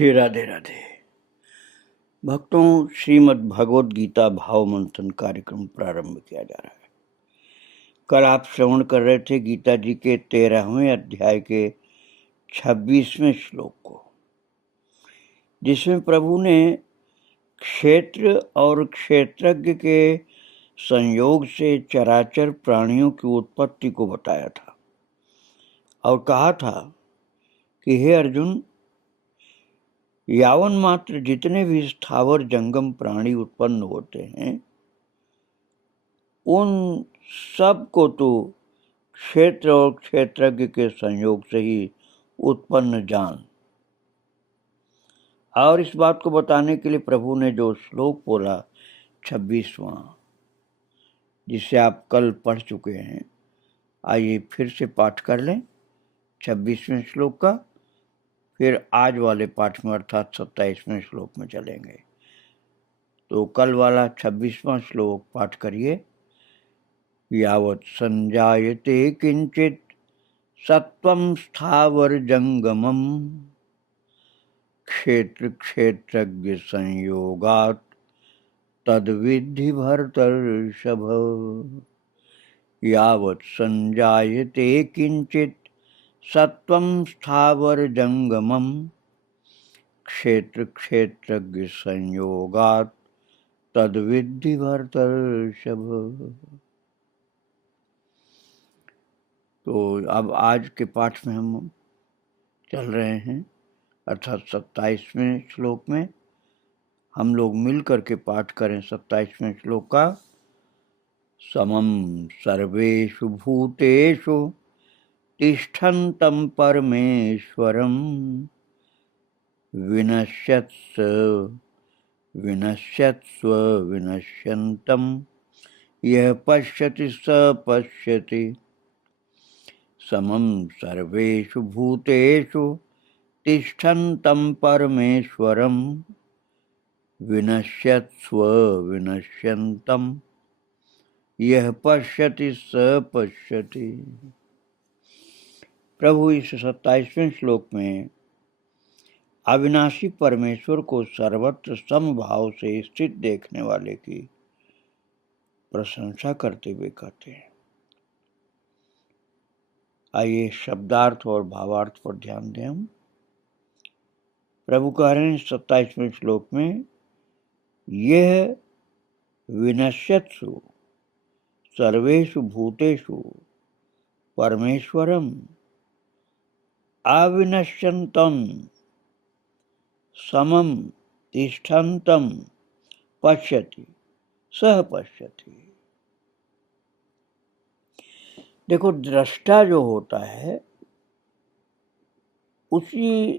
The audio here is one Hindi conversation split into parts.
श्री राधे राधे। भक्तों, श्रीमद् भगवद गीता भाव मंथन कार्यक्रम प्रारंभ किया जा रहा है। कल आप श्रवण कर रहे थे गीता जी के 13वें अध्याय के 26वें श्लोक को, जिसमें प्रभु ने क्षेत्र और क्षेत्रज्ञ के संयोग से चराचर प्राणियों की उत्पत्ति को बताया था और कहा था कि हे अर्जुन, यावन मात्र जितने भी स्थावर जंगम प्राणी उत्पन्न होते हैं उन सब को तो क्षेत्र और क्षेत्रज्ञ के संयोग से ही उत्पन्न जान। और इस बात को बताने के लिए प्रभु ने जो श्लोक बोला 26वां, जिसे आप कल पढ़ चुके हैं, आइए फिर से पाठ कर लें 26वें श्लोक का। फिर आज वाले पाठ में अर्थात 27वें श्लोक में चलेंगे। तो कल वाला 26वां श्लोक पाठ करिए। यावत् संजायते किंचित सत्वं स्थावर जंगमम क्षेत्र क्षेत्रज्ञ संयोगात् तद्विद्धि भरतर्षभ। यावत् संजायते किंचित सत्वं स्थावर जंगमम क्षेत्र क्षेत्रज्ञ संयोगात् तद्विद्धि भरतर्षभ। तो अब आज के पाठ में हम चल रहे हैं, अर्थात 27वें श्लोक में। हम लोग मिल करके पाठ करें 27वें श्लोक का। समम सर्वेषु भूतेषु तिष्ठन्तं परमेश्वरं विनश्यत्स्व विनश्यन्तं यः पश्यति स पश्यति। समं सर्वेषु भूतेषु तिष्ठन्तं परमेश्वरं विनश्यत्स्व विनश्यन्तं यः पश्यति स पश्यति। प्रभु इस 27वें श्लोक में अविनाशी परमेश्वर को सर्वत्र समभाव से स्थित देखने वाले की प्रशंसा करते हुए कहते हैं। आइए शब्दार्थ और भावार्थ पर ध्यान दें हम। प्रभु कह रहे हैं 27वें श्लोक में, यह विनश्यत्सु सर्वेषु भूतेषु परमेश्वरम अविनश्यन्तं समम तिष्ठन्तं पश्यति सह पश्यति। देखो, दृष्टा जो होता है उसी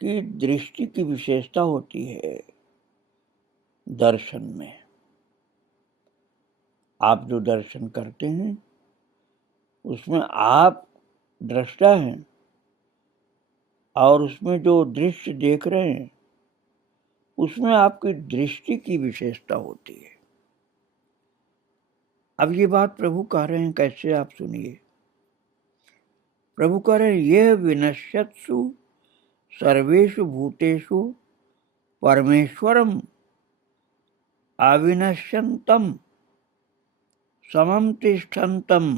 की दृष्टि की विशेषता होती है दर्शन में। आप जो दर्शन करते हैं उसमें आप दृष्टा हैं और उसमें जो दृश्य देख रहे हैं उसमें आपकी दृष्टि की विशेषता होती है। अब ये बात प्रभु कह रहे हैं, कैसे आप सुनिए। प्रभु कह रहे हैं, यह विनश्यत्सु सर्वेषु भूतेषु परमेश्वरम अविनश्यन्तं समं तिष्ठन्तं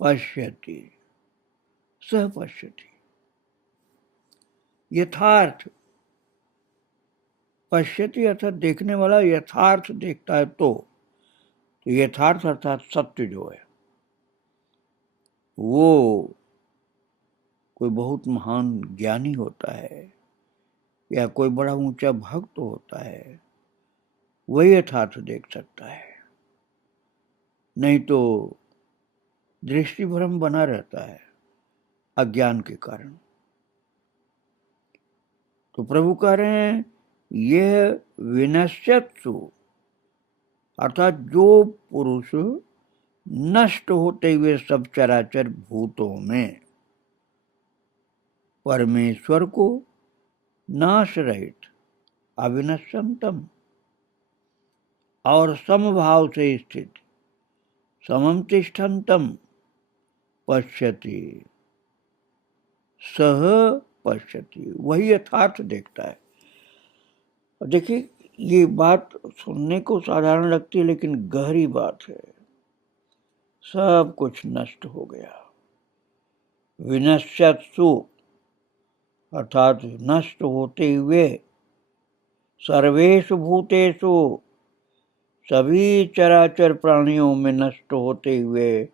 पश्यति सह पश्यति। यथार्थ पश्यति अर्थात देखने वाला यथार्थ देखता है। तो यथार्थ अर्थात सत्य जो है वो कोई बहुत महान ज्ञानी होता है या कोई बड़ा ऊंचा भक्त होता है, वही यथार्थ देख सकता है। नहीं तो दृष्टि भ्रम बना रहता है अज्ञान के कारण। तो प्रभु कह रहे हैं, यह विनश्यत्सु अर्थात जो पुरुष नष्ट होते हुए सब चराचर भूतों में परमेश्वर को नाश रहित अविनश्यन्तं और समभाव से स्थित समं तिष्ठन्तं पश्यति सह पश्यति, वही यथार्थ देखता है। और देखिए ये बात सुनने को साधारण लगती है लेकिन गहरी बात है। सब कुछ नष्ट हो गया। विनश्यत्सु अर्थात नष्ट होते हुए, सर्वेषु भूतेषु सभी चराचर प्राणियों में नष्ट होते हुए,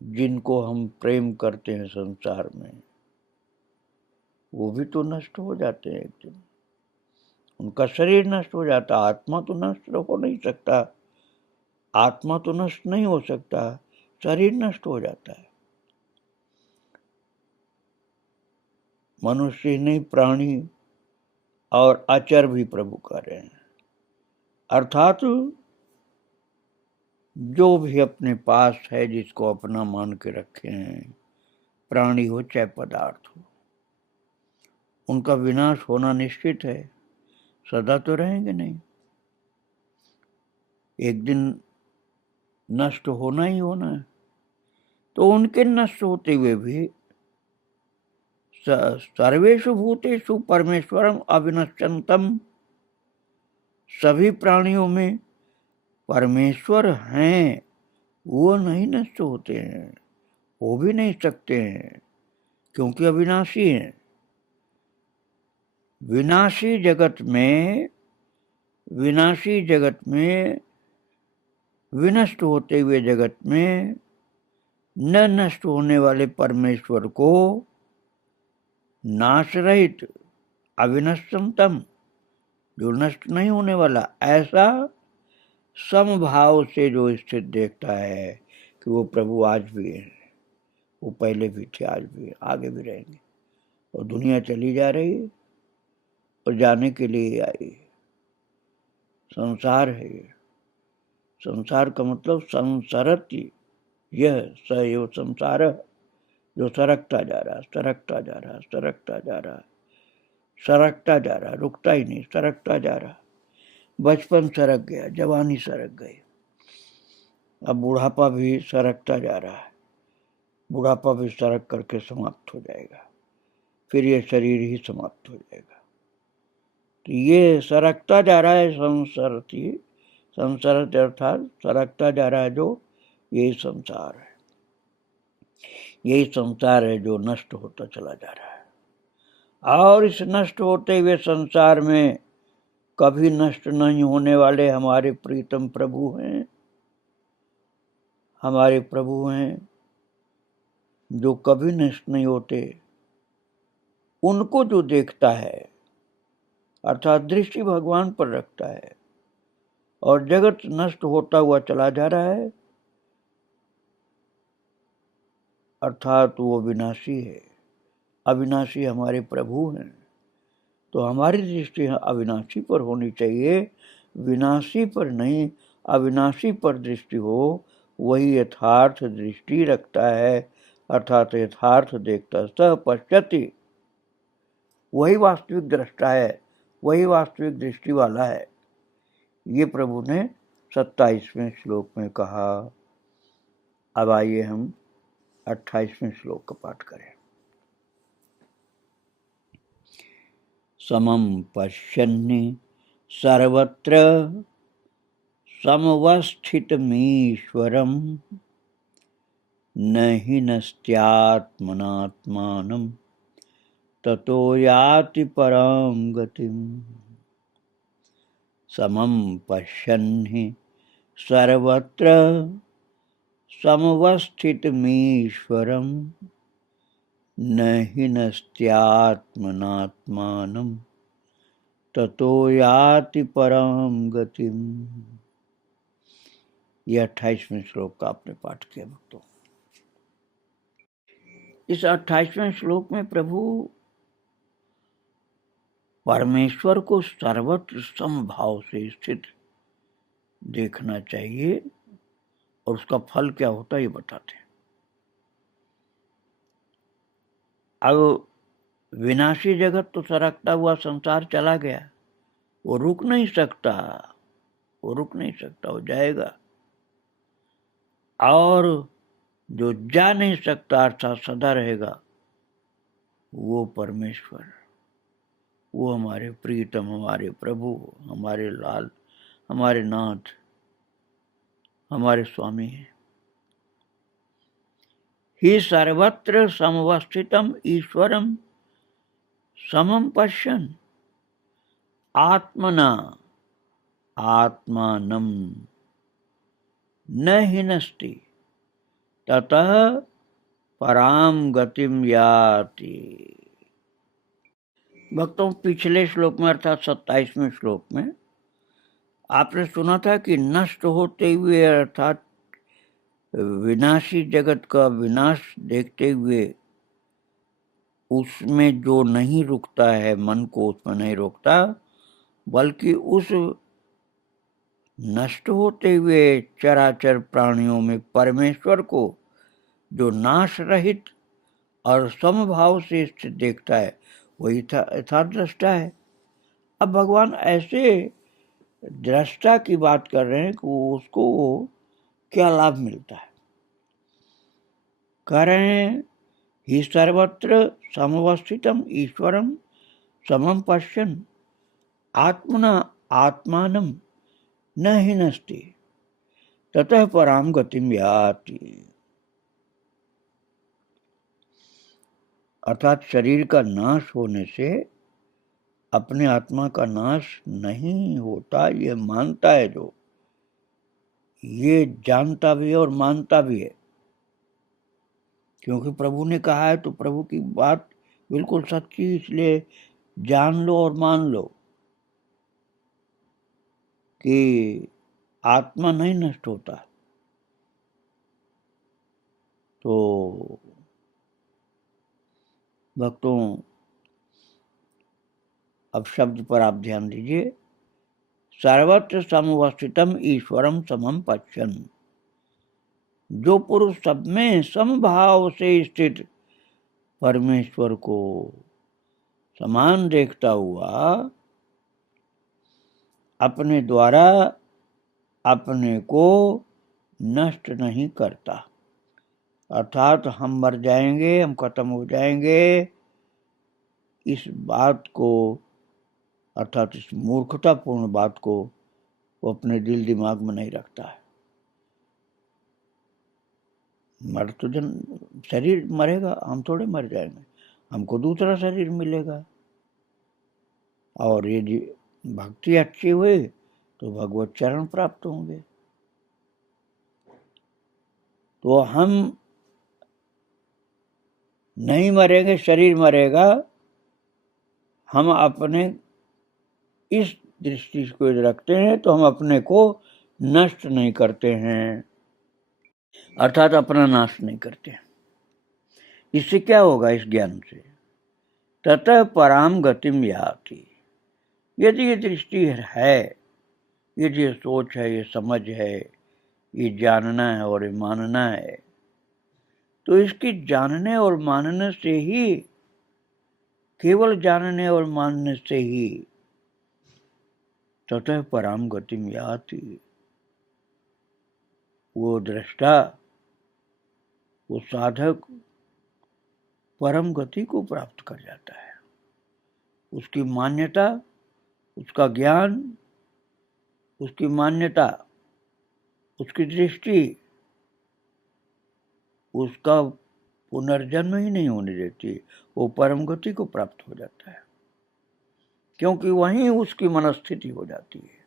जिनको हम प्रेम करते हैं संसार में, वो भी तो नष्ट हो जाते हैं एक दिन। उनका शरीर नष्ट हो जाता, आत्मा तो नष्ट हो नहीं सकता, आत्मा तो नष्ट नहीं हो सकता, शरीर नष्ट हो जाता है। मनुष्य नहीं, प्राणी और अचर भी प्रभु कर रहे हैं। अर्थात जो भी अपने पास है, जिसको अपना मान के रखे हैं, प्राणी हो चाहे पदार्थ हो, उनका विनाश होना निश्चित है। सदा तो रहेंगे नहीं, एक दिन नष्ट होना ही होना है। तो उनके नष्ट होते हुए भी सर्वेषु भूतेषु परमेश्वरम अविनश्यन्तम, सभी प्राणियों में परमेश्वर हैं, वो नहीं नष्ट होते हैं, हो भी नहीं सकते हैं, क्योंकि अविनाशी हैं। विनाशी जगत में विनष्ट होते हुए जगत में न नष्ट होने वाले परमेश्वर को नाश रहित अविनश्यन्तम, जो नष्ट नहीं होने वाला, ऐसा समभाव से जो स्थित देखता है कि वो प्रभु आज भी है, वो पहले भी थे, आज भी है, आगे भी रहेंगे। और दुनिया चली जा रही है और जाने के लिए आई है। संसार है ये। संसार का मतलब संसरति, यह सयो संसार, जो सरकता जा रहा, सरकता जा रहा, सरकता जा रहा, सरकता जा रहा, रुकता ही नहीं, सरकता जा रहा। बचपन सरक गया, जवानी सरक गई, अब बुढ़ापा भी सरकता जा रहा है। बुढ़ापा भी सरक करके समाप्त हो जाएगा, फिर ये शरीर ही समाप्त हो जाएगा। तो ये सरकता जा रहा है, संसरति, संसरत अर्थात सरकता जा रहा है जो, यही संसार है। यही संसार है जो नष्ट होता चला जा रहा है। और इस नष्ट होते हुए संसार में कभी नष्ट नहीं होने वाले हमारे प्रीतम प्रभु हैं, हमारे प्रभु हैं जो कभी नष्ट नहीं होते। उनको जो देखता है, अर्थात दृष्टि भगवान पर रखता है, और जगत नष्ट होता हुआ चला जा रहा है, अर्थात वो विनाशी है। अविनाशी हमारे प्रभु हैं, तो हमारी दृष्टि अविनाशी पर होनी चाहिए, विनाशी पर नहीं। अविनाशी पर दृष्टि हो, वही यथार्थ दृष्टि रखता है, अर्थात यथार्थ देखता, स पश्यति, वही वास्तविक दृष्टा है, वही वास्तविक दृष्टि वाला है। ये प्रभु ने 27वें श्लोक में कहा। अब आइए हम 28वें श्लोक का पाठ करें। समं पश्यन्नि सर्वत्र समवस्थितमीश्वरं, न हि नस्त्यात्मनात्मानं ततो याति परां गतिम्। समं पश्यन्नि सर्वत्र समवस्थितमीश्वरं, न हि नस्त्यात्मनात्मानं ततो याति परम गतिम्। यह 28वें श्लोक का आपने पाठ किया भक्तों। इस 28वें श्लोक में प्रभु परमेश्वर को सर्वत्र समभाव से स्थित देखना चाहिए, और उसका फल क्या होता है ये बताते हैं। अब विनाशी जगत तो सरकता हुआ संसार चला गया, वो रुक नहीं सकता, वो रुक नहीं सकता, वो जाएगा। और जो जा नहीं सकता अर्थात सदा रहेगा, वो परमेश्वर, वो हमारे प्रीतम, हमारे प्रभु, हमारे लाल, हमारे नाथ, हमारे स्वामी हैं। ही सर्वत्र समवस्थितम ईश्वरम समम पश्यन् आत्मना आत्मानं न हिनस्ति ततः पराम गतिम याति। भक्तों, पिछले श्लोक में अर्थात 27वें श्लोक में आपने सुना था कि नष्ट होते हुए अर्थात विनाशी जगत का विनाश देखते हुए उसमें जो नहीं रुकता है, मन को उसमें नहीं रोकता, बल्कि उस नष्ट होते हुए चराचर प्राणियों में परमेश्वर को जो नाश रहित और समभाव से स्थित देखता है, वही यथार्थ दृष्टा है। अब भगवान ऐसे दृष्टा की बात कर रहे हैं कि उसको क्या लाभ मिलता है। कह रहे हैं ही सर्वत्र समवस्थितम ईश्वरम समम पश्यन् आत्मना आत्मानं न हिनस्ति ततः पराम गतिम याति। अर्थात शरीर का नाश होने से अपने आत्मा का नाश नहीं होता, ये मानता है जो, ये जानता भी है और मानता भी है। क्योंकि प्रभु ने कहा है तो प्रभु की बात बिल्कुल सच्ची, इसलिए जान लो और मान लो कि आत्मा नहीं नष्ट होता। तो भक्तों, अब शब्द पर आप ध्यान दीजिए। सर्वत्र समवस्थितम ईश्वरम समम पश्यन्, जो पुरुष सब में समभाव से स्थित परमेश्वर को समान देखता हुआ अपने द्वारा अपने को नष्ट नहीं करता, अर्थात हम मर जाएंगे, हम खत्म हो जाएंगे, इस बात को, अर्थात इस मूर्खतापूर्ण बात को वो अपने दिल दिमाग में नहीं रखता है। मर तो शरीर मरेगा, हम थोड़े मर जाएंगे, हमको दूसरा शरीर मिलेगा। और यदि भक्ति अच्छी हुई तो भगवत चरण प्राप्त होंगे। तो हम नहीं मरेंगे, शरीर मरेगा, हम अपने इस दृष्टि को रखते हैं तो हम अपने को नष्ट नहीं करते हैं, अर्थात अपना नाश नहीं करते। इससे क्या होगा? इस ज्ञान से ततः पराम गतिम याति। यदि ये दृष्टि है, यदि ये सोच है, ये समझ है, ये जानना है और ये मानना है, तो इसकी जानने और मानने से ही, केवल जानने और मानने से ही ततः पराम गतिम याति, वो दृष्टा, वो साधक परम गति को प्राप्त कर जाता है। उसकी मान्यता, उसका ज्ञान, उसकी मान्यता, उसकी दृष्टि उसका पुनर्जन्म ही नहीं होने देती, वो परम गति को प्राप्त हो जाता है, क्योंकि वहीं उसकी मनस्थिति हो जाती है।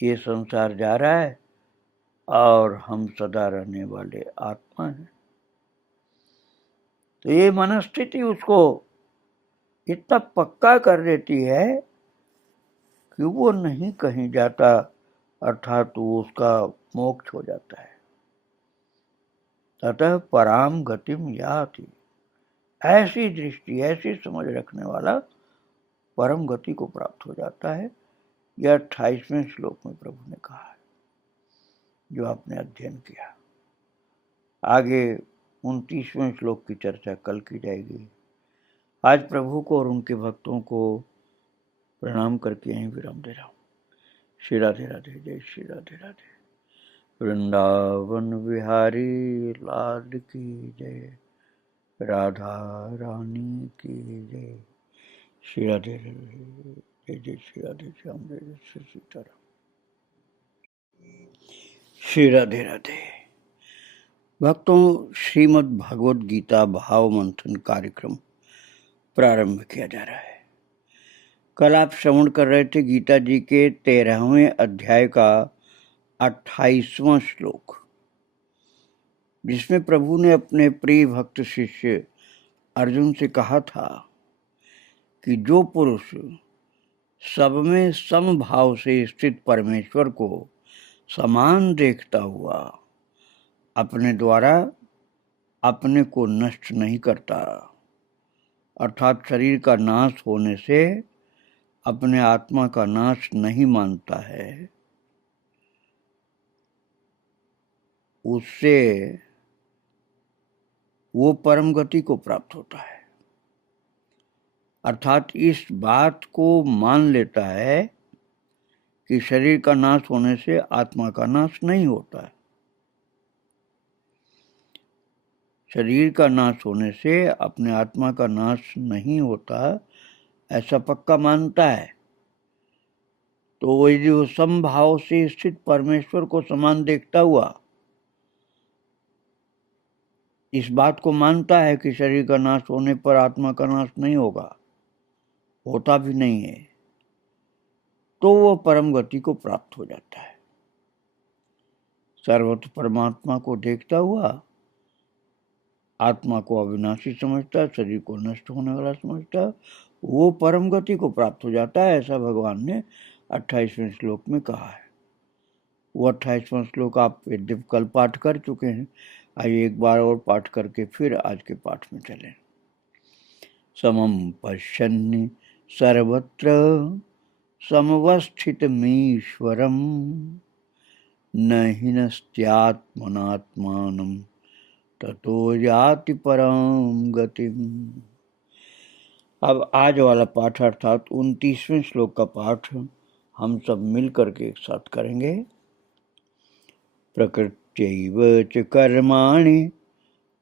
ये संसार जा रहा है और हम सदा रहने वाले आत्मा हैं। तो ये मनस्थिति उसको इतना पक्का कर देती है कि वो नहीं कहीं जाता, अर्थात वो उसका मोक्ष हो जाता है। ततः पराम गतिम याति, ऐसी दृष्टि, ऐसी समझ रखने वाला परम गति को प्राप्त हो जाता है। यह 28वें श्लोक में प्रभु ने कहा है, जो आपने अध्ययन किया। आगे 29वें श्लोक की चर्चा कल की जाएगी। आज प्रभु को और उनके भक्तों को प्रणाम करके यहीं विराम दे रहा हूँ। श्री राधे राधे, जय श्री राधे राधे। वृंदावन बिहारी लाल की जय, राधा रानी की जय। श्री राधे जय जय श्री राधे श्याम जय जय श्री सीताराम। श्री राधे राधे। भक्तों, श्रीमद् भगवद गीता भाव मंथन कार्यक्रम प्रारंभ किया जा रहा है। कल आप श्रवण कर रहे थे गीता जी के 13वें अध्याय का 28वां श्लोक, जिसमें प्रभु ने अपने प्रिय भक्त शिष्य अर्जुन से कहा था कि जो पुरुष सब में समभाव से स्थित परमेश्वर को समान देखता हुआ अपने द्वारा अपने को नष्ट नहीं करता, अर्थात शरीर का नाश होने से अपने आत्मा का नाश नहीं मानता है, उससे वो परम गति को प्राप्त होता है। अर्थात इस बात को मान लेता है कि शरीर का नाश होने से आत्मा का नाश नहीं होता है। शरीर का नाश होने से अपने आत्मा का नाश नहीं होता, ऐसा पक्का मानता है। तो वो जो समभाव से स्थित परमेश्वर को समान देखता हुआ इस बात को मानता है कि शरीर का नाश होने पर आत्मा का नाश नहीं होगा, होता भी नहीं है, तो वो परम गति को प्राप्त हो जाता है। सर्वत्र परमात्मा को देखता हुआ आत्मा को अविनाशी समझता, शरीर को नष्ट होने वाला समझता, वो परम गति को प्राप्त हो जाता है। ऐसा भगवान ने 28वें श्लोक में कहा है। वो 28वां श्लोक आप यद्यप कल पाठ कर चुके हैं, आइए एक बार और पाठ करके फिर आज के पाठ में चलें। समम पश्यन् सर्वत्र समवस्थितमीश्वरम् न हिनस्त्यात्मनात्मानं ततो याति परम गतिम्। अब आज वाला पाठ अर्थात 29वें श्लोक का पाठ हम सब मिल करके एक साथ करेंगे। प्रकृत्यैव च कर्माणि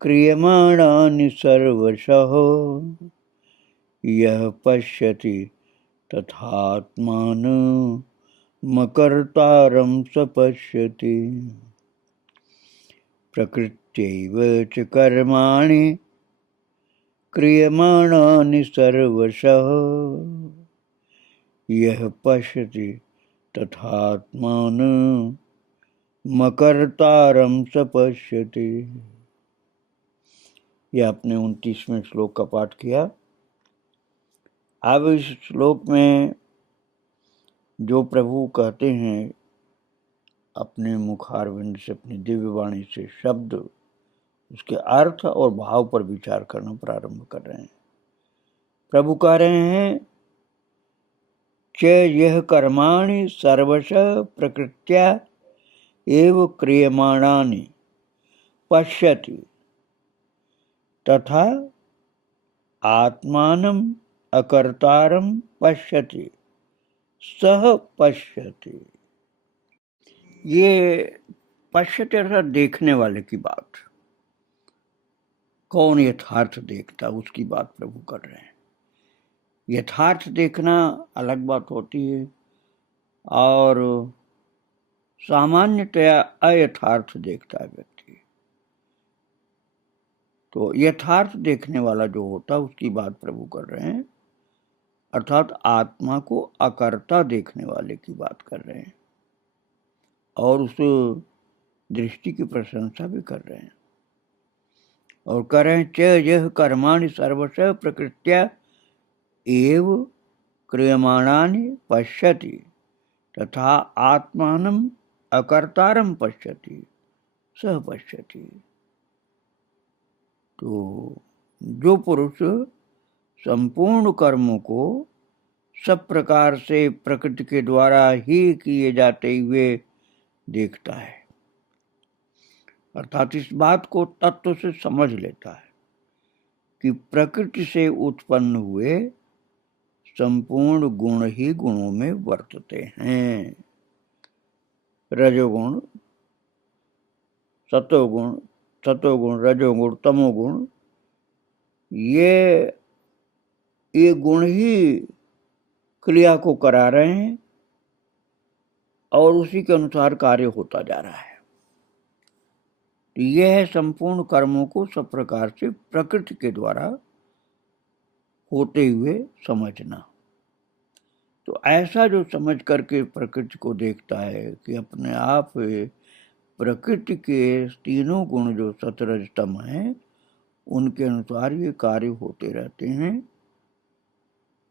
क्रियमाणानि सर्वशः यः पश्यति तथात्मानमकर्तारं स पश्यति। प्रकृत्यैव च कर्माणि क्रियमाणानि सर्वशः यः पश्यति तथात्मानमकर्तारं स पश्यति। यह आपने 29वें श्लोक का पाठ किया। अब इस श्लोक में जो प्रभु कहते हैं अपने मुखारविंद से, अपनी दिव्य वाणी से शब्द, उसके अर्थ और भाव पर विचार करना प्रारंभ कर रहे हैं। प्रभु कह रहे हैं च यह कर्माणि सर्वशः प्रकृत्या एव क्रियमाणानि पश्यति तथा आत्मानं अकर्तारं पश्यति सह पश्यति। ये पश्यति अर्थात देखने वाले की बात, कौन यथार्थ देखता उसकी बात प्रभु कर रहे हैं। यथार्थ देखना अलग बात होती है और सामान्यतया अयथार्थ देखता है व्यक्ति। तो यथार्थ देखने वाला जो होता है उसकी बात प्रभु कर रहे हैं, अर्थात आत्मा को अकर्ता देखने वाले की बात कर रहे हैं और उस दृष्टि की प्रशंसा भी कर रहे हैं और कह रहे हैं च यह कर्माणि सर्वशः प्रकृत्या एव क्रियमाणानि पश्यति तथा आत्मानं अकर्तारं पश्यति सह पश्यति। तो जो पुरुष संपूर्ण कर्मों को सब प्रकार से प्रकृति के द्वारा ही किए जाते हुए देखता है, अर्थात इस बात को तत्व से समझ लेता है कि प्रकृति से उत्पन्न हुए संपूर्ण गुण ही गुणों में वर्तते हैं। रजोगुण, सतोगुण, सतोगुण, रजोगुण, तमोगुण, ये गुण ही क्रिया को करा रहे हैं और उसी के अनुसार कार्य होता जा रहा है। तो यह है संपूर्ण कर्मों को सब प्रकार से प्रकृति के द्वारा होते हुए समझना। तो ऐसा जो समझ करके प्रकृति को देखता है कि अपने आप प्रकृति के तीनों गुण जो सतरजतम हैं उनके अनुसार ये कार्य होते रहते हैं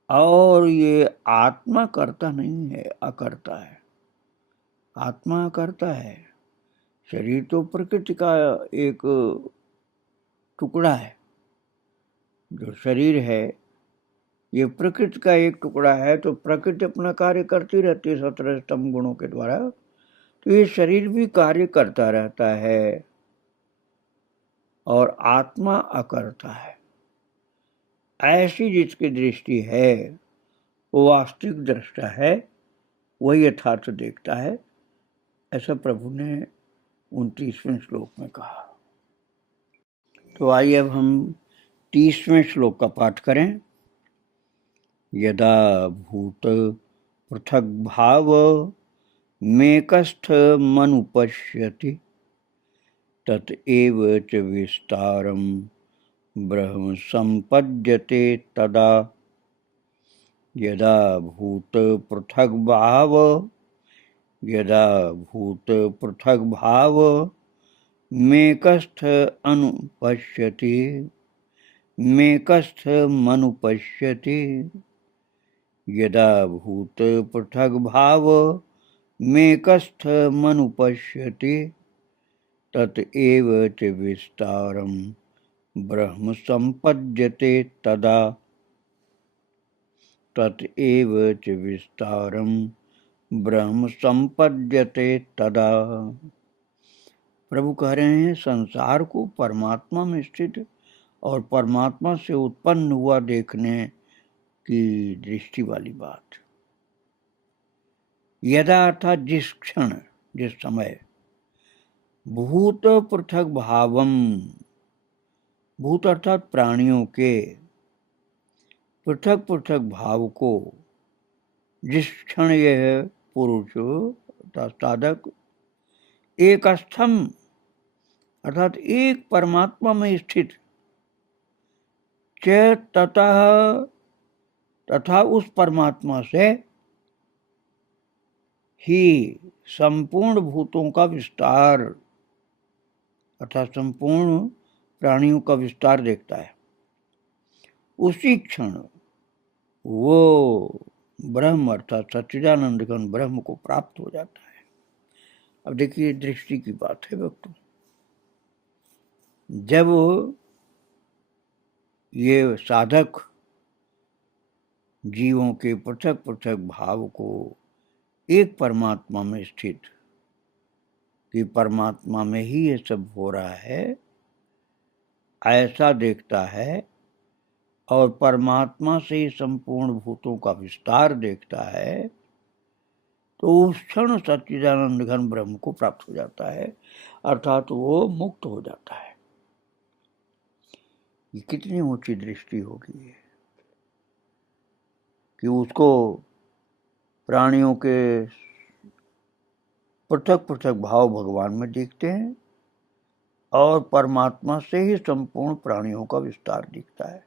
और ये आत्मा करता नहीं है, अकर्ता है। आत्मा करता है। शरीर तो प्रकृति का एक टुकड़ा है। जो शरीर है ये प्रकृति का एक टुकड़ा है, तो प्रकृति अपना कार्य करती रहती है 17 स्तंभ गुणों के द्वारा। तो ये शरीर भी कार्य करता रहता है और आत्मा अकर्ता है। ऐसी जिसकी दृष्टि है वो वास्तविक दृष्टा है, वही यथार्थ देखता है, ऐसा प्रभु ने 29वें श्लोक में कहा। तो आइए अब हम 30वें श्लोक का पाठ करें। यदा भूत पृथक भाव मेकस्थ मनुपश्यति ततएव च विस्तारम ब्रह्म संपद्यते तदा। यदा भूत पृथक भाव, यदा भूत पृथक भाव मेकस्थ अनुपश्यति, मेकस्थ मनुपश्यति। यदा भूत पृथक भाव मेकस्थ मनुपश्यति ततएव च विस्तारम ब्रह्म संपद्यते तदा। ततएव च विस्तारम ब्रह्म संपद्यते तदा। प्रभु कह रहे हैं संसार को परमात्मा में स्थित और परमात्मा से उत्पन्न हुआ देखने की दृष्टि वाली बात। यदा अर्थात जिस क्षण, जिस समय, भूत पृथक भावम, भूत अर्थात प्राणियों के पृथक पृथक भाव को जिस क्षण यह पुरुष साधक एक स्तंभ अर्थात एक परमात्मा में स्थित च तथा उस परमात्मा से ही संपूर्ण भूतों का विस्तार अर्थात संपूर्ण प्राणियों का विस्तार देखता है, उसी क्षण वो ब्रह्म अर्थात सच्चिदानंद घन ब्रह्म को प्राप्त हो जाता है। अब देखिए दृष्टि की बात है भक्तों। जब ये साधक जीवों के पृथक पृथक भाव को एक परमात्मा में स्थित कि परमात्मा में ही ये सब हो रहा है ऐसा देखता है और परमात्मा से ही संपूर्ण भूतों का विस्तार देखता है, तो उस क्षण सच्चिदानंद घन ब्रह्म को प्राप्त हो जाता है, अर्थात वो मुक्त हो जाता है। ये कितनी ऊंची दृष्टि होगी कि उसको प्राणियों के पृथक पृथक भाव भगवान में दिखते हैं और परमात्मा से ही संपूर्ण प्राणियों का विस्तार दिखता है,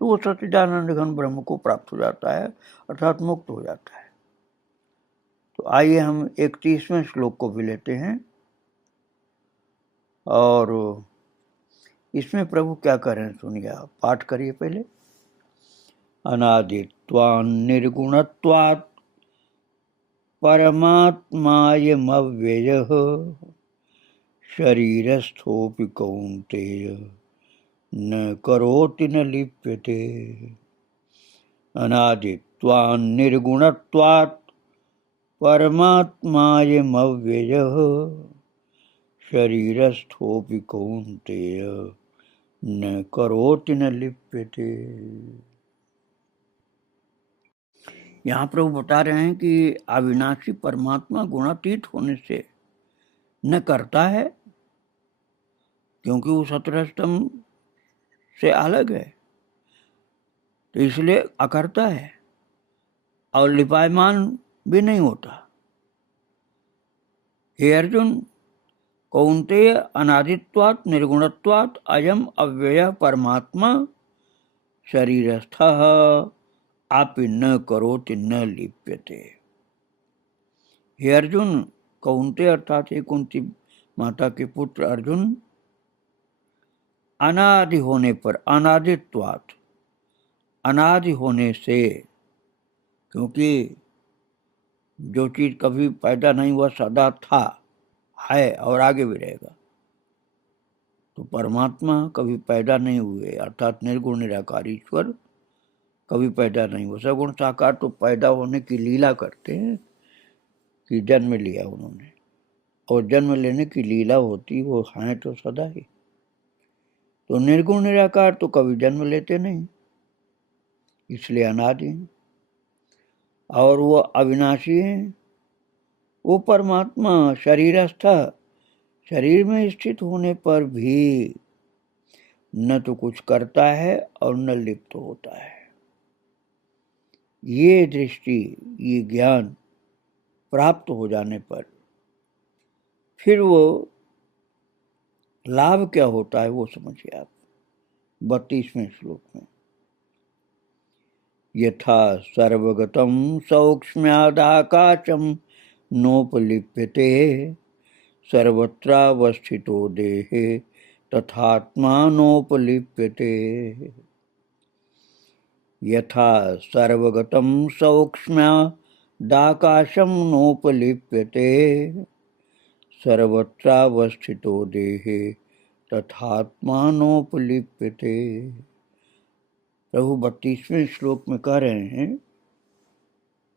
तो वो सच्चिदानंद घन ब्रह्म को प्राप्त हो जाता है, अर्थात मुक्त हो जाता है। तो आइए हम 31वें श्लोक को भी लेते हैं और इसमें प्रभु क्या कह रहे हैं सुनिए आप। पाठ करिए पहले। अनादित्वान् निर्गुणत्वात् परमात्मायमव्ययः शरीरस्थोऽपि कौन्तेय न करोति न लिप्यते। अनादित्वान् निर्गुणत्वात् परमात्मायमव्ययः शरीरस्थोऽपि कौन्तेय न करोति न लिप्यते। यहाँ प्रभु बता रहे हैं कि अविनाशी परमात्मा गुणातीत होने से न करता है क्योंकि वो सत्रह स्तंभ से अलग है, तो इसलिए अकर्ता है और लिपायमान भी नहीं होता। हे अर्जुन, कौन्तेय अनादित्वात् निर्गुणत्वात् अयम अव्यय परमात्मा शरीरस्थः आपि न करोति न लिप्यते। हे अर्जुन, कौन्तेय अर्थात हे कुंती माता के पुत्र अर्जुन, अनादि होने पर, अनादित्वात् अनादि होने से, क्योंकि जो चीज कभी पैदा नहीं हुआ सदा था, है और आगे भी रहेगा, तो परमात्मा कभी पैदा नहीं हुए अर्थात निर्गुण निराकार ईश्वर कभी पैदा नहीं हुआ। सगुण साकार तो पैदा होने की लीला करते हैं कि जन्म लिया उन्होंने, और जन्म लेने की लीला होती वो हैं तो सदा ही। तो निर्गुण निराकार तो कभी जन्म लेते नहीं, इसलिए अनादि हैं। और वो अविनाशी हैं। वो परमात्मा शरीरस्थ, शरीर में स्थित होने पर भी न तो कुछ करता है और न लिप्त होता है। ये दृष्टि, ये ज्ञान प्राप्त हो जाने पर फिर वो लाभ क्या होता है वो समझिए आप 32वें श्लोक में। यथा सर्वगतं सौक्ष्म्यादाकाशं नोपलिप्यते सर्वत्रावस्थितो देहे तथात्मानोपलिप्यते। यथा सर्वगतं सौक्ष्म्यादाकाशं नोपलिप्यते सर्वत्रावस्थितो देहे तथात्मानोपलिप्यते। प्रभु 32वें श्लोक में कह रहे हैं,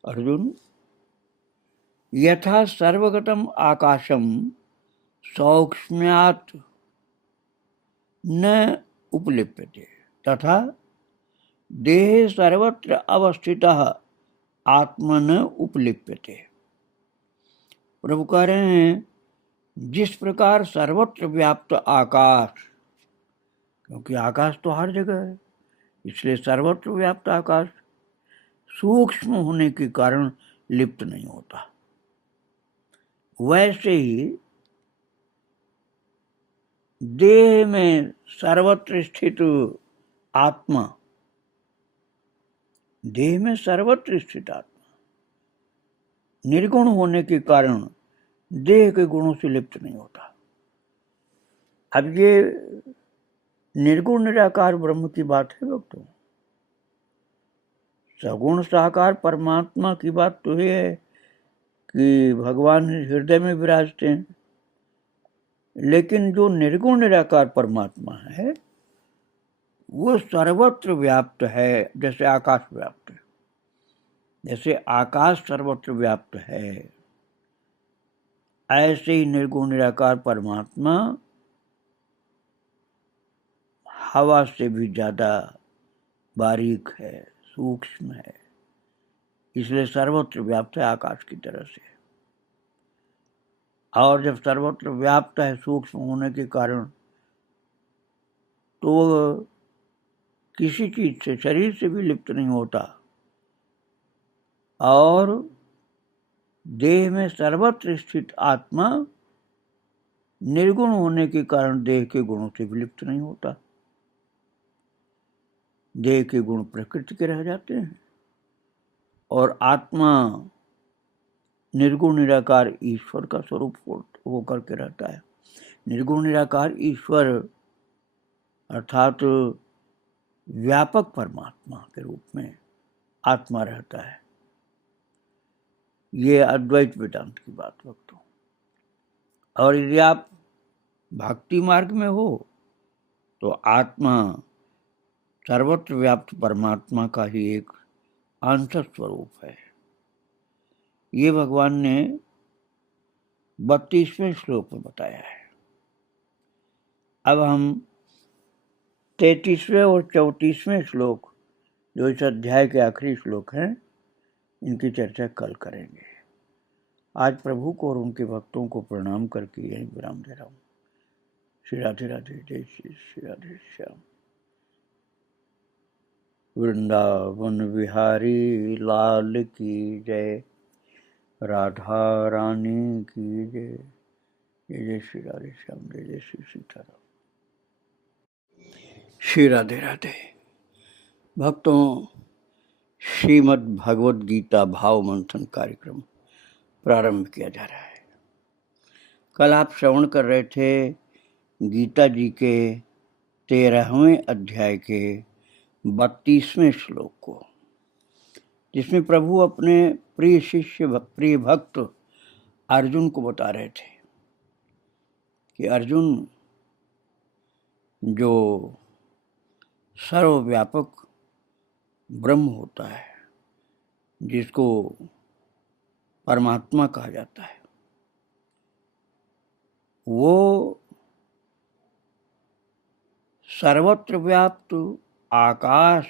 अर्जुन, यथा सर्वगतम आकाशम सौक्ष्म्यात् न उपलिप्यते तथा देहे सर्वत्र अवस्थितः आत्मन उपलिप्यते। प्रभु कह रहे हैं, जिस प्रकार सर्वत्र व्याप्त आकाश, क्योंकि आकाश तो हर जगह है इसलिए सर्वत्र व्याप्त आकाश सूक्ष्म होने के कारण लिप्त नहीं होता, वैसे ही देह में सर्वत्र स्थित आत्मा, देह में सर्वत्र स्थित आत्मा निर्गुण होने के कारण देह के गुणों से लिप्त नहीं होता। अब ये निर्गुण निराकार ब्रह्म की बात है भक्तों। सगुण साकार परमात्मा की बात तो ये है कि भगवान हृदय में विराजते हैं, लेकिन जो निर्गुण निराकार परमात्मा है वो सर्वत्र व्याप्त है। जैसे आकाश व्याप्त है, जैसे आकाश सर्वत्र व्याप्त है, ऐसे ही निर्गुण निराकार परमात्मा हवा से भी ज्यादा बारीक है, सूक्ष्म है, इसलिए सर्वत्र व्याप्त है आकाश की तरह से। और जब सर्वत्र व्याप्त है सूक्ष्म होने के कारण, तो किसी चीज से, शरीर से भी लिप्त नहीं होता, और देह में सर्वत्र स्थित आत्मा निर्गुण होने के कारण देह के गुणों से भी लिप्त नहीं होता। देह के गुण प्रकृति के रह जाते हैं और आत्मा निर्गुण निराकार ईश्वर का स्वरूप होकर के रहता है। निर्गुण निराकार ईश्वर अर्थात व्यापक परमात्मा के रूप में आत्मा रहता है। ये अद्वैत वेदांत की बात वक्त हो। और यदि आप भक्ति मार्ग में हो तो आत्मा सर्वत्र व्याप्त परमात्मा का ही एक अंश स्वरूप है। ये भगवान ने 32वें श्लोक में बताया है। अब हम 33वें और 34वें श्लोक, जो इस अध्याय के आखिरी श्लोक हैं, इनकी चर्चा कल करेंगे। आज प्रभु को और उनके भक्तों को प्रणाम करके यही विराम दे रहा हूँ। श्री राधे राधे, जय श्री राधे श्याम। वृंदावन बिहारी लाल की जय, राधा रानी की जय। जय जय श्री राधे श्याम, जय जय श्री सीताराम। श्री राधे राधे। भक्तों, श्रीमद् भगवद गीता भाव मंथन कार्यक्रम प्रारंभ किया जा रहा है। कल आप श्रवण कर रहे थे गीता जी के 13वें अध्याय के 32वें श्लोक को, जिसमें प्रभु अपने प्रिय शिष्य प्रिय भक्त अर्जुन को बता रहे थे कि अर्जुन, जो सर्वव्यापक ब्रह्म होता है, जिसको परमात्मा कहा जाता है, वो सर्वत्र व्याप्त आकाश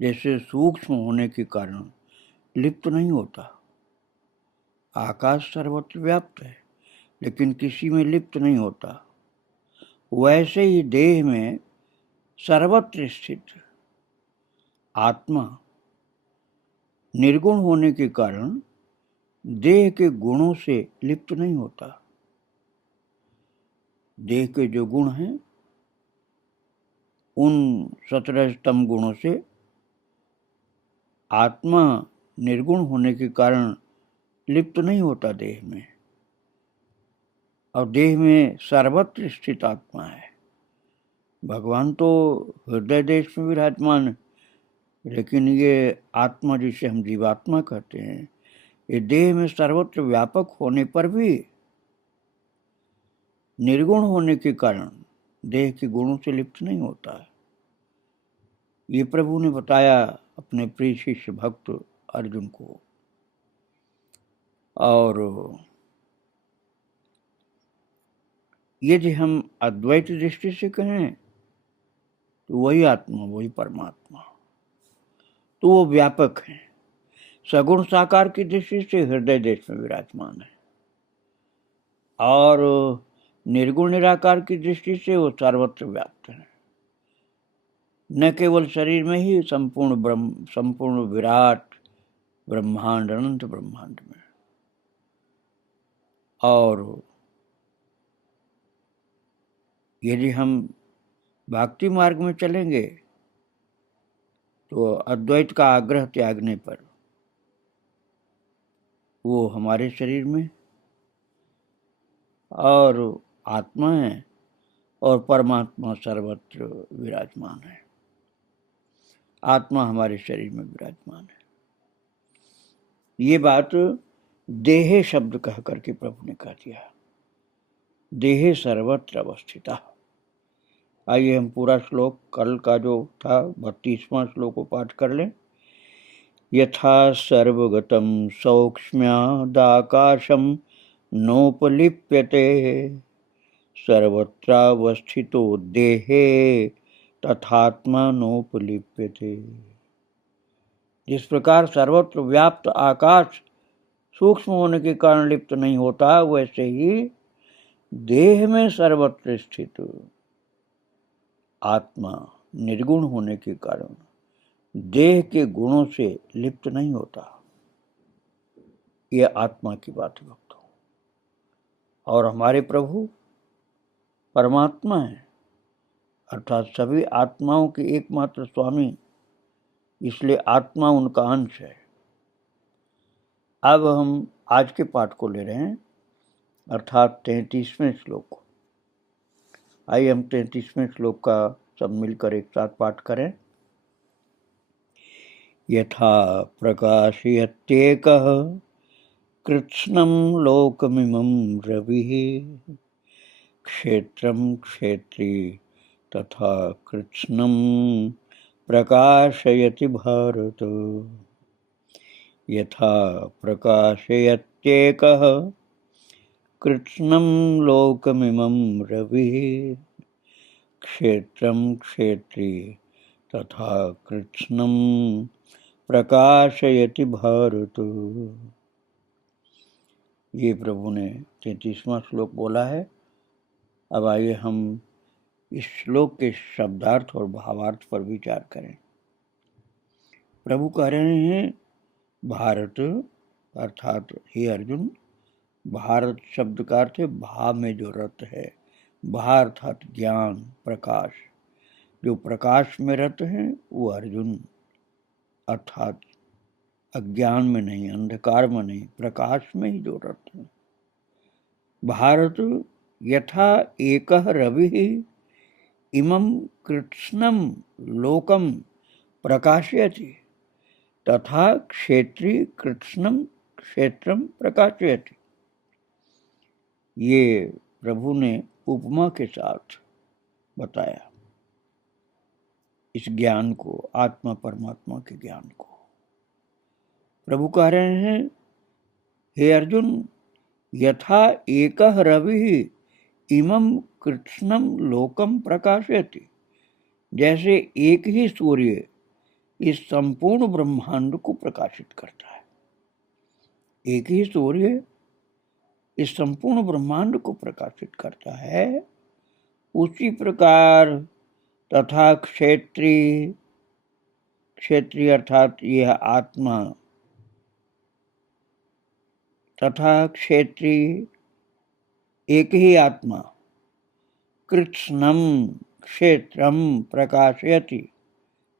जैसे सूक्ष्म होने के कारण लिप्त नहीं होता। आकाश सर्वत्र व्याप्त है लेकिन किसी में लिप्त नहीं होता। वैसे ही देह में सर्वत्र स्थित आत्मा निर्गुण होने के कारण देह के गुणों से लिप्त नहीं होता। देह के जो गुण हैं, उन 17 स्तंभ गुणों से आत्मा निर्गुण होने के कारण लिप्त नहीं होता देह में, और देह में सर्वत्र स्थित आत्मा है। भगवान तो हृदय देश में विराजमान है, लेकिन ये आत्मा जिसे हम जीवात्मा कहते हैं, ये देह में सर्वत्र व्यापक होने पर भी निर्गुण होने के कारण देह के गुणों से लिप्त नहीं होता है। ये प्रभु ने बताया अपने प्रिय शिष्य भक्त अर्जुन को। और यदि हम अद्वैत दृष्टि से कहें तो वही आत्मा, वही परमात्मा, तो वो व्यापक है। सगुण साकार की दृष्टि से हृदय देश में विराजमान है, और निर्गुण निराकार की दृष्टि से वो सर्वत्र व्याप्त है। न केवल शरीर में ही, संपूर्ण ब्रह्म, संपूर्ण विराट ब्रह्मांड, अनंत ब्रह्मांड में। और यदि हम भक्ति मार्ग में चलेंगे तो अद्वैत का आग्रह त्यागने पर वो हमारे शरीर में और आत्मा है, और परमात्मा सर्वत्र विराजमान है। आत्मा हमारे शरीर में विराजमान है। ये बात देहे शब्द कह करके प्रभु ने कह दिया। देहे सर्वत्र अवस्थिता। आइए हम पूरा श्लोक, कल का जो था 32वां श्लोक को पाठ कर लें। यथा सर्वगतं सौक्ष्म्यादाकाशं नोपलिप्यते सर्वत्रावस्थितो देहे तथात्मा नोपलिप्यते। जिस प्रकार सर्वत्र व्याप्त आकाश सूक्ष्म होने के कारण लिप्त नहीं होता, वैसे ही देह में सर्वत्र स्थित आत्मा निर्गुण होने के कारण देह के गुणों से लिप्त नहीं होता। यह आत्मा की बात है भक्तों। और हमारे प्रभु परमात्मा है, अर्थात सभी आत्माओं के एकमात्र स्वामी, इसलिए आत्मा उनका अंश है। अब हम आज के पाठ को ले रहे हैं, अर्थात 33वें श्लोक। आइए हम 33वें श्लोक का सब मिलकर एक साथ पाठ करें। यथा प्रकाशयत्येकः कृत्स्नं लोकमिमं रविः क्षेत्रं क्षेत्री तथा कृत्स्नं प्रकाशयति भारत। यथा प्रकाशयत्येकः कृत्स्नं लोकमिमं रविः क्षेत्रं क्षेत्री तथा कृत्स्नं प्रकाशयति भारत। ये प्रभु ने 33वां श्लोक बोला है। अब आइए हम इस श्लोक के शब्दार्थ और भावार्थ पर विचार करें। प्रभु कह रहे हैं भारत अर्थात हे अर्जुन, भारत शब्द का अर्थ है भा में जो रत है। भा अर्थात ज्ञान प्रकाश, जो प्रकाश में रत है वो अर्जुन, अर्थात अज्ञान में नहीं, अंधकार में नहीं, प्रकाश में ही जो रत है। भारत यथा एकः रविः इमं कृत्स्नं लोकं प्रकाशयति तथा क्षेत्री कृत्स्नं क्षेत्रम प्रकाशयति। ये प्रभु ने उपमा के साथ बताया इस ज्ञान को, आत्मा परमात्मा के ज्ञान को। प्रभु कह रहे हैं हे अर्जुन, यथा एकः रविः इमं कृत्स्नं लोकम प्रकाशयति, जैसे एक ही सूर्य इस संपूर्ण ब्रह्मांड को प्रकाशित करता है। एक ही सूर्य इस संपूर्ण ब्रह्मांड को प्रकाशित करता है, उसी प्रकार तथा क्षेत्री, क्षेत्री अर्थात यह आत्मा, तथा क्षेत्री एक ही आत्मा, कृत्स्नम क्षेत्रम प्रकाशयति,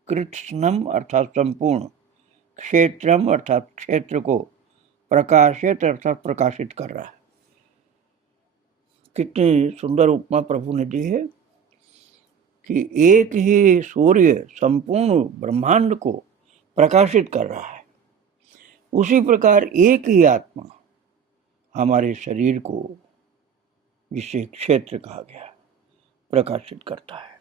कृत्स्नम अर्थात संपूर्ण, क्षेत्रम अर्थात क्षेत्र को, प्रकाशित अर्थात प्रकाशित कर रहा है। कितनी सुंदर उपमा प्रभु ने दी है कि एक ही सूर्य संपूर्ण ब्रह्मांड को प्रकाशित कर रहा है, उसी प्रकार एक ही आत्मा हमारे शरीर को, जिसे क्षेत्र कहा गया, प्रकाशित करता है।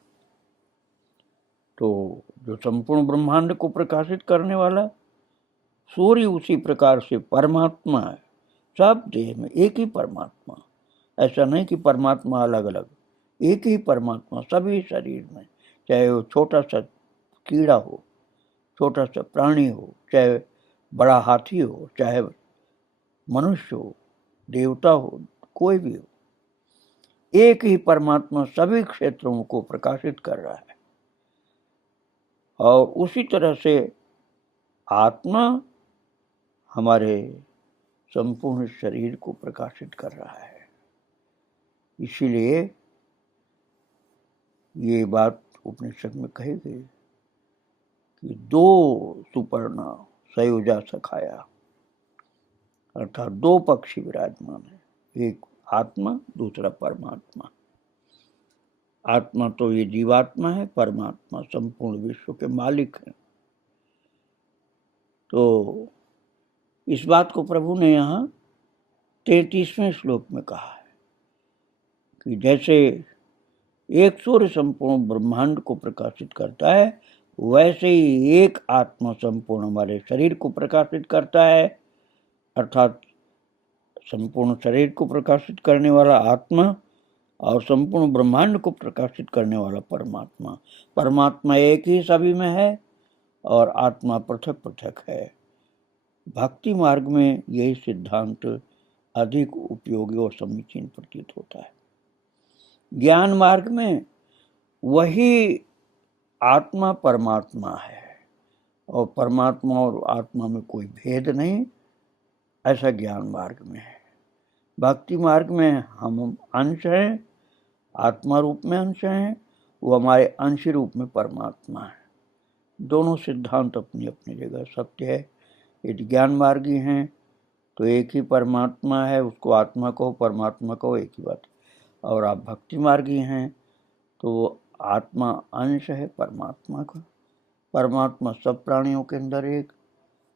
तो जो संपूर्ण ब्रह्मांड को प्रकाशित करने वाला सूर्य, उसी प्रकार से परमात्मा है। सब देह में एक ही परमात्मा, ऐसा नहीं कि परमात्मा अलग अलग, एक ही परमात्मा सभी शरीर में, चाहे वो छोटा सा कीड़ा हो, छोटा सा प्राणी हो, चाहे बड़ा हाथी हो, चाहे मनुष्य हो, देवता हो, कोई भी हो, एक ही परमात्मा सभी क्षेत्रों को प्रकाशित कर रहा है। और उसी तरह से आत्मा हमारे संपूर्ण शरीर को प्रकाशित कर रहा है। इसीलिए ये बात उपनिषद में कही गई कि दो सुपर्णा सयोजा सखाया, अर्थात दो पक्षी विराजमान है, एक आत्मा, दूसरा परमात्मा। आत्मा तो ये जीवात्मा है, परमात्मा संपूर्ण विश्व के मालिक हैं। तो इस बात को प्रभु ने यहाँ 33वें श्लोक में कहा है कि जैसे एक सूर्य संपूर्ण ब्रह्मांड को प्रकाशित करता है, वैसे ही एक आत्मा संपूर्ण हमारे शरीर को प्रकाशित करता है, अर्थात संपूर्ण शरीर को प्रकाशित करने वाला आत्मा और संपूर्ण ब्रह्मांड को प्रकाशित करने वाला परमात्मा। परमात्मा एक ही सभी में है और आत्मा पृथक पृथक है। भक्ति मार्ग में यही सिद्धांत अधिक उपयोगी और समीचीन प्रतीत होता है। ज्ञान मार्ग में वही आत्मा परमात्मा है और परमात्मा और आत्मा में कोई भेद नहीं, ऐसा ज्ञान मार्ग में है। भक्ति मार्ग में हम अंश हैं, आत्मा रूप में अंश हैं, वो हमारे अंश रूप में परमात्मा है। दोनों सिद्धांत अपनी अपनी जगह सत्य है। यदि ज्ञान मार्गी हैं तो एक ही परमात्मा है, उसको आत्मा कहो, परमात्मा कहो, एक ही बात। और आप भक्ति मार्गी हैं तो आत्मा अंश है परमात्मा का, परमात्मा सब प्राणियों के अंदर एक,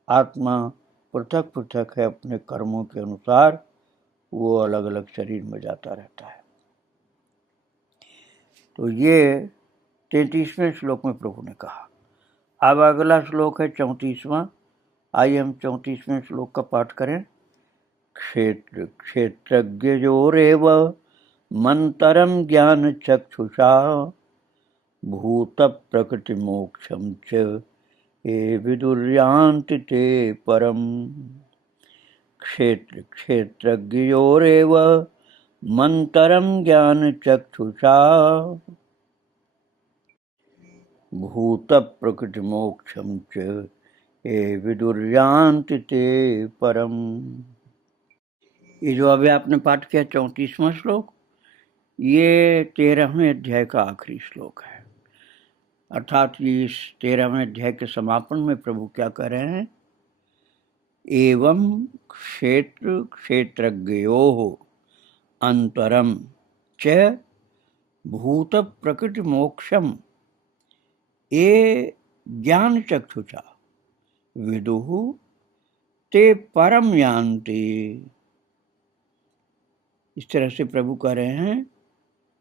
आत्मा पृथक पृथक है, अपने कर्मों के अनुसार वो अलग अलग शरीर में जाता रहता है। तो ये 33वें श्लोक में प्रभु ने कहा। अब अगला श्लोक है 34वां। आइए हम 34वें श्लोक का पाठ करें। क्षेत्र क्षेत्रज्ञयोरेव मंतरम ज्ञान चक्षुषा भूत प्रकृति मोक्षम च ये विदुर्यान्ति ते परम। क्षेत्र क्षेत्रज्ञयोरेव मंतरम ज्ञान चक्षुषा भूत प्रकृति मोक्षम च ये विदुर्यान्ति ते परम। ये जो अभी आपने पाठ किया 34वां श्लोक, ये 13वें अध्याय का आखिरी श्लोक है। अर्थात इस 13वें अध्याय के समापन में प्रभु क्या कह रहे हैं? एवं क्षेत्र क्षेत्रज्ञयोः अंतरम च भूत प्रकृति मोक्षम ये ज्ञान चक्षुषा विदुः ते परम यान्ति। इस तरह से प्रभु कह रहे हैं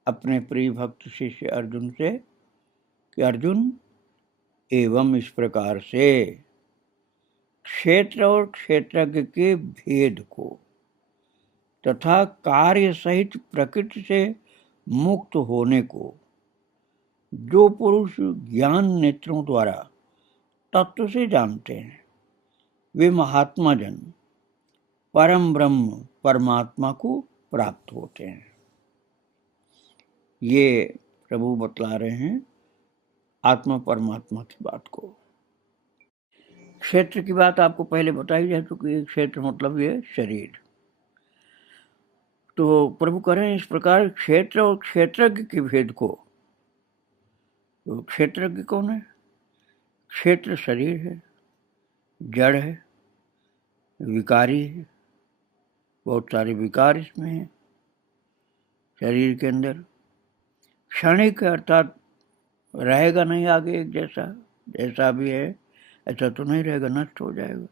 अपने प्रिय भक्त शिष्य अर्जुन से कि अर्जुन, एवं इस प्रकार से क्षेत्र और क्षेत्रज्ञ के भेद को तथा कार्य सहित प्रकृति से मुक्त होने को जो पुरुष ज्ञान नेत्रों द्वारा तत्व से जानते हैं, वे महात्मा जन परम ब्रह्म परमात्मा को प्राप्त होते हैं। ये प्रभु बतला रहे हैं आत्मा परमात्मा की बात को। क्षेत्र की बात आपको पहले बताई जा चुकी है। क्षेत्र मतलब ये शरीर। तो प्रभु कह रहे हैं इस प्रकार क्षेत्र और क्षेत्रज्ञ के भेद को। तो क्षेत्रज्ञ कौन है? क्षेत्र शरीर है, जड़ है, विकारी है, बहुत सारे विकार इसमें हैं शरीर के अंदर। क्षणिक अर्थात रहेगा नहीं आगे एक जैसा, जैसा भी है ऐसा तो नहीं रहेगा, नष्ट हो जाएगा।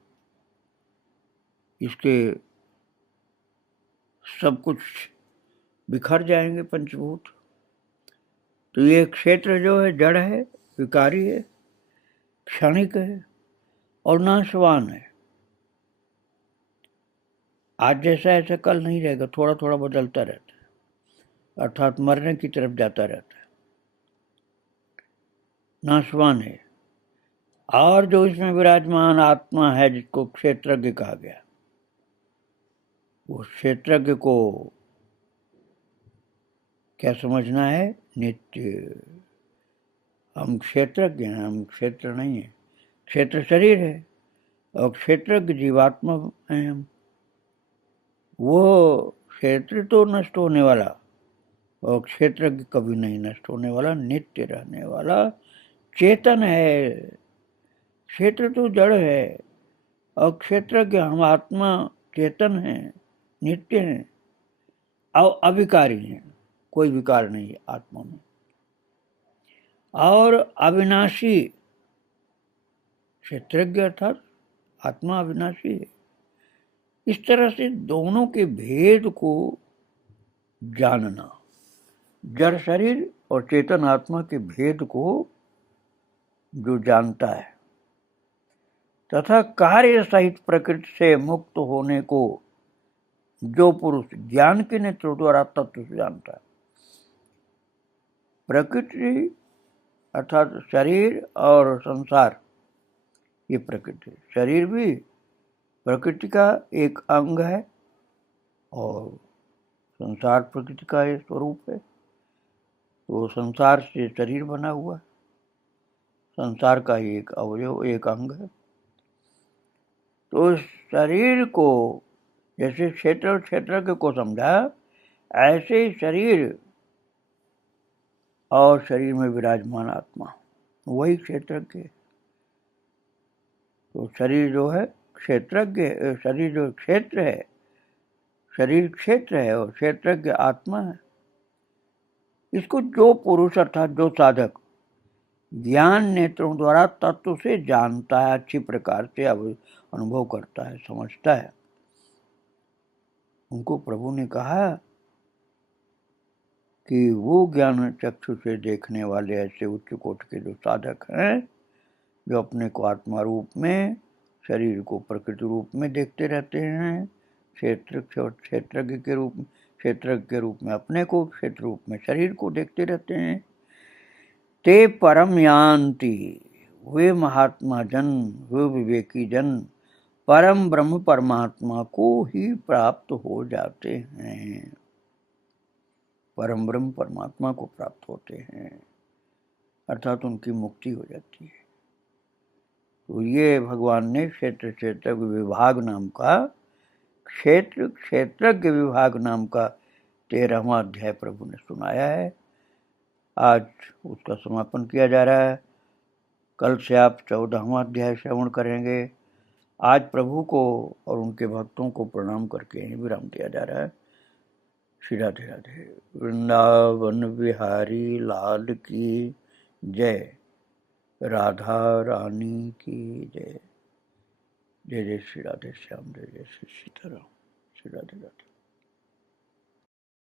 इसके सब कुछ बिखर जाएंगे पंचभूत। तो ये क्षेत्र जो है जड़ है, विकारी है, क्षणिक है और नाशवान है। आज जैसा ऐसा कल नहीं रहेगा, थोड़ा थोड़ा बदलता रहता है, अर्थात मरने की तरफ जाता रहता है, नाशवान है। और जो इसमें विराजमान आत्मा है जिसको क्षेत्रज्ञ कहा गया, वो क्षेत्रज्ञ को क्या समझना है? नित्य। हम क्षेत्रज्ञ हैं, हम क्षेत्र नहीं है। क्षेत्र शरीर है और क्षेत्रज्ञ जीवात्मा हैं हम। वो क्षेत्र तो नष्ट होने वाला और क्षेत्रज्ञ कभी नहीं नष्ट होने वाला, नित्य रहने वाला चेतन है। क्षेत्र तो जड़ है और क्षेत्रज्ञ हम आत्मा चेतन है, नित्य है और अविकारी है, कोई विकार नहीं है आत्मा में, और अविनाशी। क्षेत्रज्ञ अर्थात आत्मा अविनाशी है। इस तरह से दोनों के भेद को जानना, जड़ शरीर और चेतन आत्मा के भेद को जो जानता है तथा कार्य सहित प्रकृति से मुक्त होने को जो पुरुष ज्ञान के नेत्रों द्वारा तत्व से जानता है। प्रकृति अर्थात शरीर और संसार, ये प्रकृति, शरीर भी प्रकृति का एक अंग है और संसार प्रकृति का एक स्वरूप है। तो संसार से शरीर बना हुआ है, संसार का ही एक अवयव, एक अंग है। तो शरीर को जैसे क्षेत्र और क्षेत्रज्ञ को समझा, ऐसे ही शरीर और शरीर में विराजमान आत्मा वही क्षेत्रज्ञ है। तो शरीर जो है क्षेत्रज्ञ, शरीर जो क्षेत्र है, शरीर क्षेत्र है और क्षेत्रज्ञ आत्मा है। इसको जो पुरुष अर्थात जो साधक ज्ञान नेत्रों द्वारा तत्व से जानता है, अच्छी प्रकार से अनुभव करता है, समझता है, उनको प्रभु ने कहा कि वो ज्ञान चक्षु से देखने वाले ऐसे उच्च कोटि के जो साधक हैं, जो अपने को आत्मा रूप में, शरीर को प्रकृति रूप में देखते रहते हैं, क्षेत्रज्ञ के रूप में, क्षेत्रज्ञ के रूप में अपने को, क्षेत्र रूप में शरीर को देखते रहते हैं, ते परम यान्ति, वे महात्मा जन, वे विवेकी जन परम ब्रह्म परमात्मा को ही प्राप्त हो जाते हैं। परम ब्रह्म परमात्मा को प्राप्त होते हैं, अर्थात उनकी मुक्ति हो जाती है। तो ये भगवान ने क्षेत्र क्षेत्रज्ञ विभाग नाम का, क्षेत्र क्षेत्रज्ञ विभाग नाम का 13वां अध्याय प्रभु ने सुनाया है। आज उसका समापन किया जा रहा है। कल से आप 14वां अध्याय श्रवण करेंगे। आज प्रभु को और उनके भक्तों को प्रणाम करके ही विराम दिया जा रहा है। श्री राधे राधे। वृंदावन बिहारी लाल की जय, राधा रानी की जय। जय जय श्री राधे श्याम, जय जय श्री सीताराम। श्री राधे राधे।